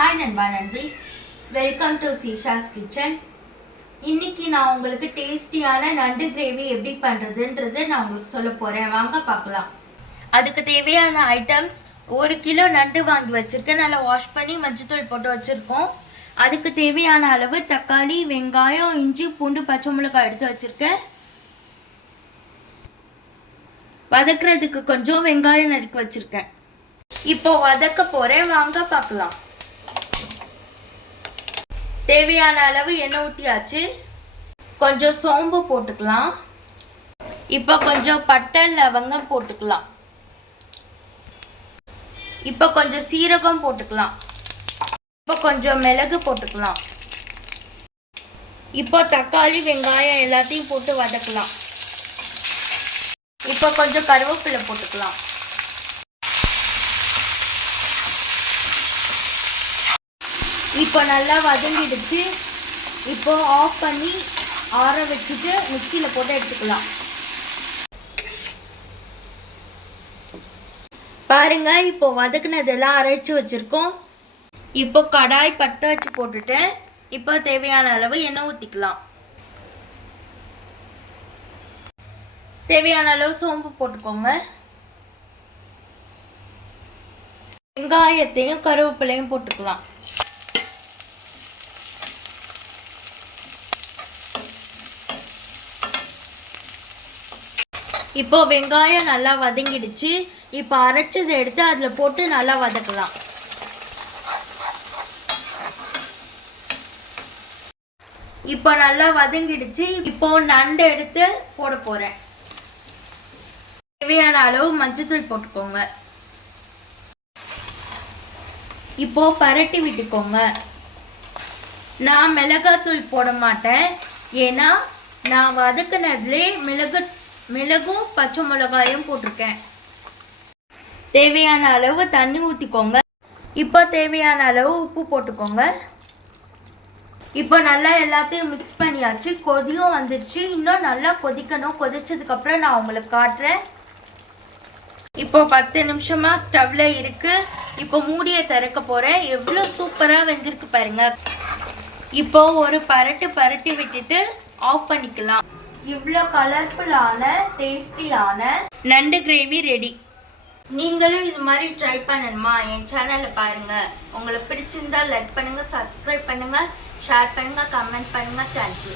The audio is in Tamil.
ஹாய் நண்பா நண்பீஸ் வெல்கம் டு சீஷாஸ் கிச்சன் இன்னைக்கு நான் உங்களுக்கு டேஸ்டியான நண்டு கிரேவி எப்படி பண்ணுறதுன்றது நான் உங்களுக்கு சொல்ல போகிறேன் வாங்க பார்க்கலாம். அதுக்கு தேவையான ஐட்டம்ஸ் ஒரு கிலோ நண்டு வாங்கி வச்சுருக்கேன். நல்லா வாஷ் பண்ணி மஞ்சத்தூள் போட்டு வச்சுருக்கோம். அதுக்கு தேவையான அளவு தக்காளி வெங்காயம் இஞ்சி பூண்டு பச்சை மிளகாய் எடுத்து வச்சுருக்கேன். வதக்குறதுக்கு கொஞ்சம் வெங்காயம் நறுக்கி வச்சுருக்கேன். இப்போ வதக்க போகிறேன் வாங்க பார்க்கலாம். தேவையான அளவு எண்ணெய் ஊற்றியாச்சு கொஞ்சம் சோம்பு போட்டுக்கலாம். இப்போ கொஞ்சம் பட்டை லவங்கம் போட்டுக்கலாம். இப்போ கொஞ்சம் சீரகம் போட்டுக்கலாம். இப்போ கொஞ்சம் மிளகு போட்டுக்கலாம். இப்போ தக்காளி வெங்காயம் எல்லாத்தையும் போட்டு வதக்கலாம். இப்போ கொஞ்சம் கருவேப்பிலை போட்டுக்கலாம். இப்போ நல்லா வதங்கிடுச்சு. இப்போ ஆஃப் பண்ணி ஆற வச்சுட்டு மிக்சியில் போட்டு எடுத்துக்கலாம். பாருங்க இப்போ வதக்குனதெல்லாம் அரைச்சி வச்சிருக்கோம். இப்போ கடாய் பற்ற வச்சு போட்டுட்டு இப்போ தேவையான அளவு எண்ணெய் ஊற்றிக்கலாம் தேவையான அளவு சோம்பு போட்டுக்கோங்க. வெங்காயத்தையும் கருவேப்பிலையும் போட்டுக்கலாம். இப்போ வெங்காயம் நல்லா வதங்கிடுச்சு. இப்போ அரைச்சதை எடுத்து அதில் போட்டு நல்லா வதக்கலாம். இப்போ நல்லா வதங்கிடுச்சு. இப்போ நண்டு எடுத்து போட போகிறேன் தேவையான அளவு மஞ்சத்தூள் போட்டுக்கோங்க. இப்போ பரட்டி விட்டுக்கோங்க. நான் மிளகாத்தூள் போட மாட்டேன். ஏன்னா நான் வதக்குனதுலே மிளகு மிளகும் பச்சை மிளகாயும் போட்டிருக்கேன். தேவையான அளவு தண்ணி ஊற்றிக்கோங்க இப்போ தேவையான அளவு உப்பு போட்டுக்கோங்க. இப்போ நல்லா எல்லாத்தையும் மிக்ஸ் பண்ணியாச்சு. கொதியும் வந்துருச்சு. இன்னும் நல்லா கொதிக்கணும். கொதிச்சதுக்கப்புறம் நான் உங்களுக்கு காட்டுறேன். இப்போ பத்து நிமிஷமாக ஸ்டவ்வில் இருக்குது இப்போ மூடியை திறக்க போகிறேன் எவ்வளோ சூப்பராக வெந்திருக்கு பாருங்க. இப்போ ஒரு பரட்டு பரட்டி விட்டுட்டு ஆஃப் பண்ணிக்கலாம். இவ்வளோ கலர்ஃபுல்லான டேஸ்டியான நண்டு கிரேவி ரெடி நீங்களும் இது மாதிரி ட்ரை பண்ணணுமா? என் சேனலை பாருங்க. உங்களுக்கு பிடிச்சிருந்தா லைக் பண்ணுங்க சப்ஸ்கிரைப் பண்ணுங்க ஷேர் பண்ணுங்க கமெண்ட் பண்ணுங்க. தேங்க்யூ